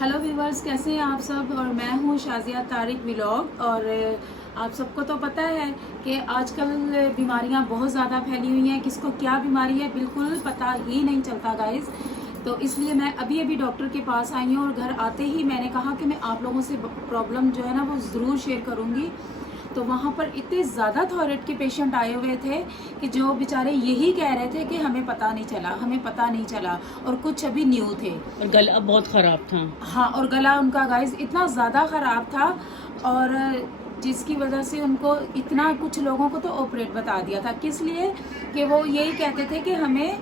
Hello viewers, कैसे हैं आप सब। और मैं हूं शाजिया तारिक व्लॉग। और आप सबको तो पता है कि आजकल बीमारियां बहुत ज़्यादा फैली हुई हैं। किसको क्या बीमारी है बिल्कुल पता ही नहीं चलता गाइस। तो इसलिए मैं अभी अभी डॉक्टर के पास आई हूं और घर आते ही मैंने कहा कि मैं आप लोगों से प्रॉब्लम जो है ना वो ज़रूर शेयर करूँगी। तो वहाँ पर इतने ज़्यादा थायराइड के पेशेंट आए हुए थे कि जो बेचारे यही कह रहे थे कि हमें पता नहीं चला, हमें पता नहीं चला। और कुछ अभी न्यू थे और गला बहुत खराब था। हाँ, और गला उनका गाइस इतना ज़्यादा ख़राब था और जिसकी वजह से उनको इतना कुछ लोगों को तो ऑपरेट बता दिया था। किस लिए कि वो यही कहते थे कि हमें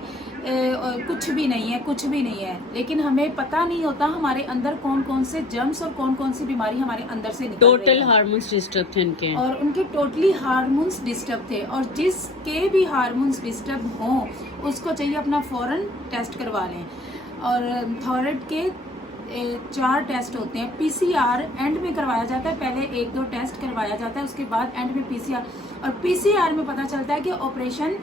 कुछ भी नहीं है, कुछ भी नहीं है। लेकिन हमें पता नहीं होता हमारे अंदर कौन कौन से जर्म्स और कौन कौन सी बीमारी हमारे अंदर से निकल रही है। टोटल हार्मोन्स डिस्टर्ब थे इनके, और उनके टोटली हार्मोन्स डिस्टर्ब थे। और जिसके भी हार्मोन्स डिस्टर्ब हों उसको चाहिए अपना फौरन टेस्ट करवा लें। और थायराइड के 4 टेस्ट होते हैं। पीसीआर एंड में करवाया जाता है, पहले 1-2 टेस्ट करवाया जाता है, उसके बाद एंड में पीसीआर। और पीसीआर में पता चलता है कि ऑपरेशन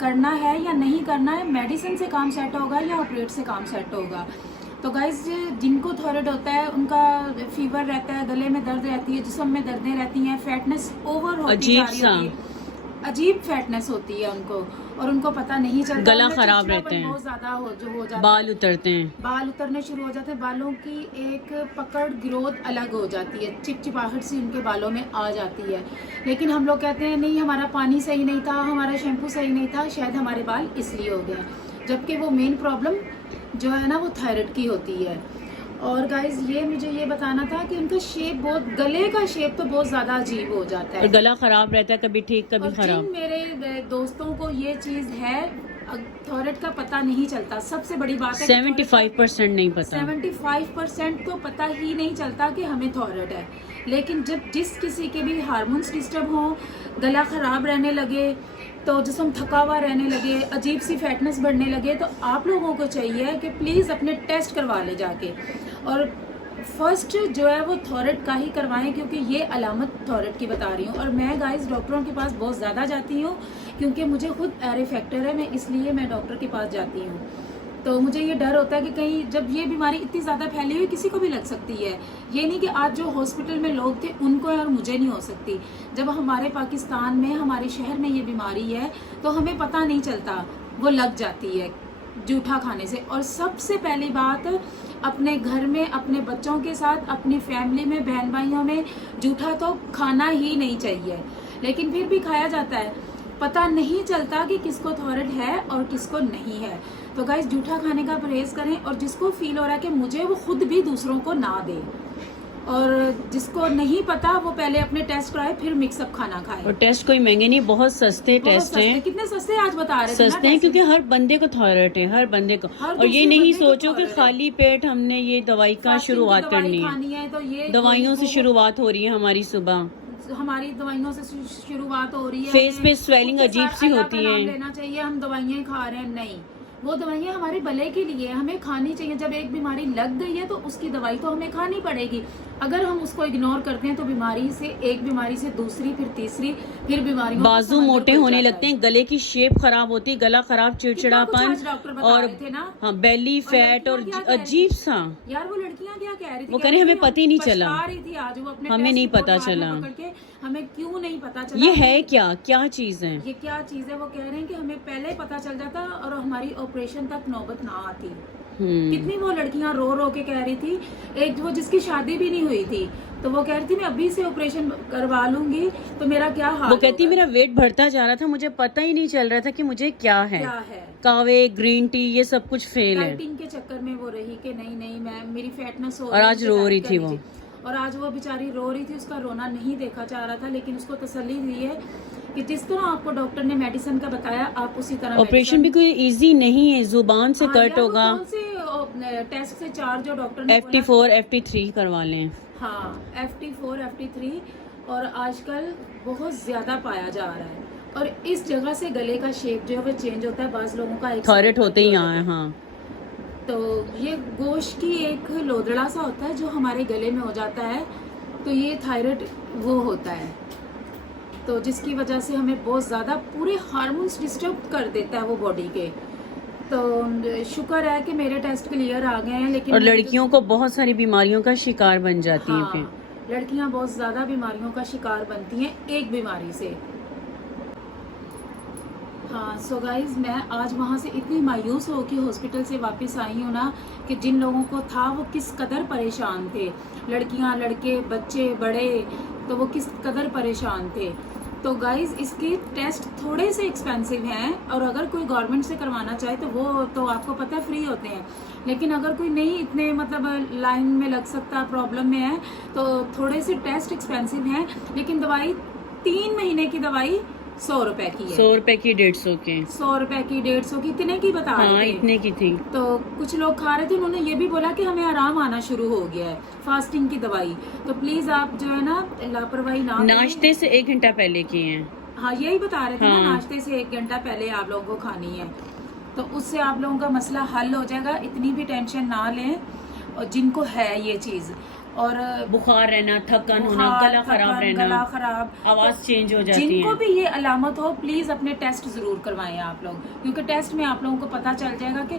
करना है या नहीं करना है, मेडिसिन से काम सेट होगा या ऑपरेट से काम सेट होगा। तो गाइज जिनको थायराइड होता है उनका फीवर रहता है, गले में दर्द रहती है, जिस्म में दर्दें रहती हैं, फैटनेस ओवर होती जा रही होती है, अजीब फैटनेस होती है उनको। और उनको पता नहीं चलता, गला खराब रहते हैं, बहुत ज्यादा हो जाता है, बाल उतरते हैं, बाल उतरने शुरू हो जाते हैं, बालों की एक पकड़ ग्रोथ अलग हो जाती है, चिपचिपाहट सी उनके बालों में आ जाती है। लेकिन हम लोग कहते हैं नहीं, हमारा पानी सही नहीं था, हमारा शैम्पू सही नहीं था, शायद हमारे बाल इसलिए हो गए। जबकि वो मेन प्रॉब्लम जो है ना वो थायराइड की होती है। और गाइज ये मुझे ये बताना था कि उनका शेप बहुत, गले का शेप तो बहुत ज्यादा अजीब हो जाता है, और गला खराब रहता है, कभी ठीक कभी खराब। मेरे दोस्तों को ये चीज है, थायराइड का पता नहीं चलता। सबसे बड़ी बात है 75% नहीं पता, 75% तो पता ही नहीं चलता कि हमें थायराइड है। लेकिन जब जिस किसी के भी हार्मोन्स डिस्टर्ब हो, गला खराब रहने लगे, तो जिस्म थका हुआ रहने लगे, अजीब सी फैटनेस बढ़ने लगे, तो आप लोगों को चाहिए कि प्लीज़ अपने टेस्ट करवा ले जाके। और फर्स्ट जो है वो थायराइड का ही करवाएं, क्योंकि ये अलामत थायराइड की बता रही हूँ। और मैं गाइस डॉक्टरों के पास बहुत ज़्यादा जाती हूँ क्योंकि मुझे खुद एरे फैक्टर है, मैं इसलिए मैं डॉक्टर के पास जाती हूँ। तो मुझे ये डर होता है कि कहीं जब ये बीमारी इतनी ज़्यादा फैली हुई किसी को भी लग सकती है। ये नहीं कि आज जो हॉस्पिटल में लोग थे उनको है और मुझे नहीं हो सकती। जब हमारे पाकिस्तान में, हमारे शहर में ये बीमारी है तो हमें पता नहीं चलता, वो लग जाती है जूठा खाने से। और सबसे पहली बात, अपने घर में अपने बच्चों के साथ, अपनी फैमिली में, बहन भाइयों में जूठा तो खाना ही नहीं चाहिए, लेकिन फिर भी खाया जाता है। पता नहीं चलता कि किसको थायराइड है और किसको नहीं है। तो गाइस जूठा खाने का परहेज करें। और जिसको फील हो रहा है कि मुझे, वो खुद भी दूसरों को ना दे। और जिसको नहीं पता वो पहले अपने टेस्ट कराए, फिर मिक्सअप खाना खाए। और टेस्ट कोई महंगे नहीं, बहुत सस्ते टेस्ट हैं। कितने सस्ते आज बता रहे थे, सस्ते हैं क्योंकि हर बंदे को थायराइड है, हर बंदे को। और ये नहीं सोचो कि खाली पेट हमने ये दवाई का शुरुआत करनी है। तो ये दवाइयों से शुरुआत हो रही है हमारी, सुबह हमारी दवाइयों से शुरुआत हो रही है। फेस पे स्वेलिंग अजीब सी होती है, लेना चाहिए, हम दवाइयाँ खा रहे हैं, नहीं, वो दवाइयाँ हमारे भले के लिए हमें खानी चाहिए। जब एक बीमारी लग गई है तो उसकी दवाई तो हमें खानी पड़ेगी। अगर हम उसको इग्नोर करते हैं तो बीमारी से, एक बीमारी से दूसरी, फिर तीसरी, फिर बीमारी, बाजू मोटे होने लगते हैं, गले की शेप खराब होती है, गला खराब, चिड़चिड़ापन और हाँ बेली फैट और अजीब सा। यार वो लड़कियां क्या कह रही थी, वो कह रहे हमें पता ही नहीं चला, आज वो अपने हमें नहीं पता चला, हमें क्यों नहीं पता चला, ये है क्या, क्या चीज है, ये क्या चीज है। वो कह रहे हैं कि हमें पहले पता चल जाता और हमारी ऑपरेशन तक नौबत ना आती। कितनी वो लड़कियां रो रो के कह रही थी। एक वो जिसकी शादी भी नहीं हुई थी, तो वो कह रही थी मैं अभी से ऑपरेशन करवा लूंगी तो मेरा क्या हाल। वो कहती मेरा वेट बढ़ता जा रहा था, मुझे पता ही नहीं चल रहा था कि मुझे क्या है। कावे, ग्रीन टी, ये सब कुछ फेल है। डाइटिंग के चक्कर में वो रही कि नहीं मैं, मेरी फैटनेस हो, और आज रो रही थी वो। और आज वो बेचारी रो रही थी, उसका रोना नहीं देखा जा रहा था, लेकिन उसको तसल्ली दी है कि जिस तरह आपको डॉक्टर ने मेडिसिन का बताया आप उसी तरह। ऑपरेशन भी कोई इजी नहीं है, जुबान से कट होगा। टेस्ट से 4 जो डॉक्टर ने FT4 FT3 करवा लें। हाँ, FT4 FT3 और आजकल बहुत ज्यादा पाया जा रहा है। और इस जगह से गले का शेप जो है वो चेंज होता है, बाज लोगों का थायराइड होते ही आए। हाँ, तो ये गोश्त की एक लोदड़ा सा होता है जो हमारे गले में हो जाता है, तो ये थायराइड वो होता है। तो जिसकी वजह से हमें बहुत ज़्यादा पूरे हार्मोन्स डिस्टर्ब कर देता है वो बॉडी के। तो शुक्र है कि मेरे टेस्ट क्लियर आ गए हैं, लेकिन और लड़कियों को बहुत सारी बीमारियों का शिकार बन जाती हैं फिर। लड़कियां बहुत ज़्यादा बीमारियों का शिकार बनती हैं एक बीमारी से। हाँ, सो गाइज मैं आज वहाँ से इतनी मायूस हो के हॉस्पिटल से वापस आई हूँ ना कि जिन लोगों को था वो किस कदर परेशान थे, लड़कियाँ, लड़के, बच्चे, बड़े, तो वो किस कदर परेशान थे। तो गाइज इसके टेस्ट थोड़े से एक्सपेंसिव हैं, और अगर कोई गवर्नमेंट से करवाना चाहे तो वो तो आपको पता है फ्री होते हैं, लेकिन अगर कोई नहीं इतने मतलब लाइन में लग सकता, प्रॉब्लम में है, तो थोड़े से टेस्ट एक्सपेंसिव हैं। लेकिन दवाई 3 महीने की दवाई 100 रुपए की है। 100 रुपए की 150 के, 100 रुपए की 150 की, इतने की बता रहे थे। इतने की थी। तो कुछ लोग खा रहे थे, उन्होंने ये भी बोला कि हमें आराम आना शुरू हो गया है फास्टिंग की दवाई। तो प्लीज आप जो है ना लापरवाही ना, नाश्ते से 1 घंटा पहले की है। हाँ, यही बता रहे थे ना, नाश्ते से 1 घंटा पहले आप लोगों को खानी है, तो उससे आप लोगों का मसला हल हो जाएगा। इतनी भी टेंशन ना लें, और जिनको है ये चीज, और बुखार रहना, थकन होना, गला खराब, आवाज चेंज हो जाती है, जिनको भी ये अलामत हो प्लीज अपने टेस्ट जरूर करवाएं आप लोग, क्योंकि टेस्ट में आप लोगों को पता चल जाएगा कि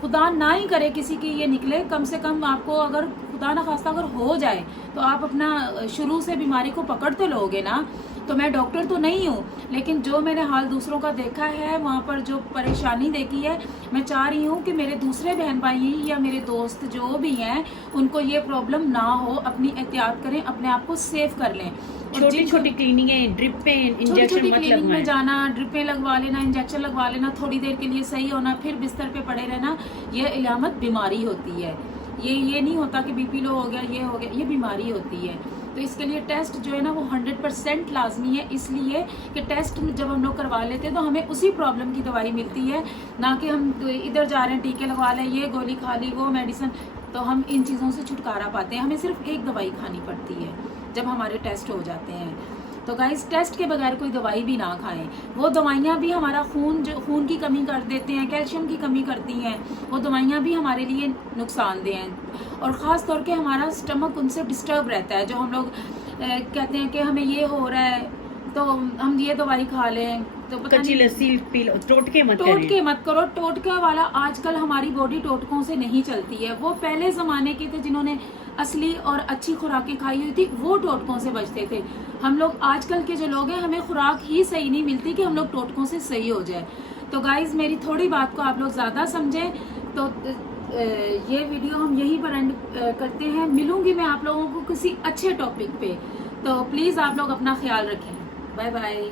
खुदा ना ही करे किसी की ये निकले, कम से कम आपको अगर खुदा ना खास्ता अगर हो जाए तो आप अपना शुरू से बीमारी को पकड़ तो लोगे ना। तो मैं डॉक्टर तो नहीं हूँ, लेकिन जो मैंने हाल दूसरों का देखा है, वहाँ पर जो परेशानी देखी है, मैं चाह रही हूँ कि मेरे दूसरे बहन भाई या मेरे दोस्त जो भी हैं उनको ये प्रॉब्लम ना हो, अपनी एहतियात करें, अपने आप को सेफ कर लें। छोटी छोटी क्लीनिंग, ड्रिपें, इंजेक्शन मत क्लिनिक में लगवाएं। जाना, ड्रिपें लगवा लेना, इंजेक्शन लगवा लेना, थोड़ी देर के लिए सही होना, फिर बिस्तर पे पड़े रहना, ये इलामत बीमारी होती है। ये नहीं होता कि बीपी लो हो गया, ये हो गया, ये बीमारी होती है। तो इसके लिए टेस्ट जो है ना वो 100% लाजमी है, इसलिए कि टेस्ट जब हम लोग करवा लेते हैं तो हमें उसी प्रॉब्लम की दवाई मिलती है, ना कि हम इधर जा रहे हैं टीके लगवा लें, ये गोली खा ली, वो मेडिसिन, तो हम इन चीज़ों से छुटकारा पाते हैं। हमें सिर्फ एक दवाई खानी पड़ती है जब हमारे टेस्ट हो जाते हैं। तो गाइस टेस्ट के बगैर कोई दवाई भी ना खाएं, वो दवाइयाँ भी हमारा खून की कमी कर देते हैं, कैल्शियम की कमी करती हैं, वो दवाइयाँ भी हमारे लिए नुकसानदेह हैं, और ख़ास तौर के हमारा स्टमक उनसे डिस्टर्ब रहता है। जो हम लोग कहते हैं कि हमें ये हो रहा है तो हम ये दवाई खा लें, तो कच्ची लस्सी पी लो, टोटके मत करो। टोटका वाला आजकल हमारी बॉडी टोटकों से नहीं चलती है। वो पहले ज़माने के थे जिन्होंने असली और अच्छी खुराकें खाई हुई थी, वो टोटकों से बचते थे। हम लोग आजकल के जो लोग हैं, हमें खुराक ही सही नहीं मिलती कि हम लोग टोटकों से सही हो जाए। तो गाइज मेरी थोड़ी बात को आप लोग ज़्यादा समझें, तो ये वीडियो हम यहीं पर एंड करते हैं। मिलूंगी मैं आप लोगों को किसी अच्छे टॉपिक पे, तो प्लीज़ आप लोग अपना ख्याल रखें। Bye bye.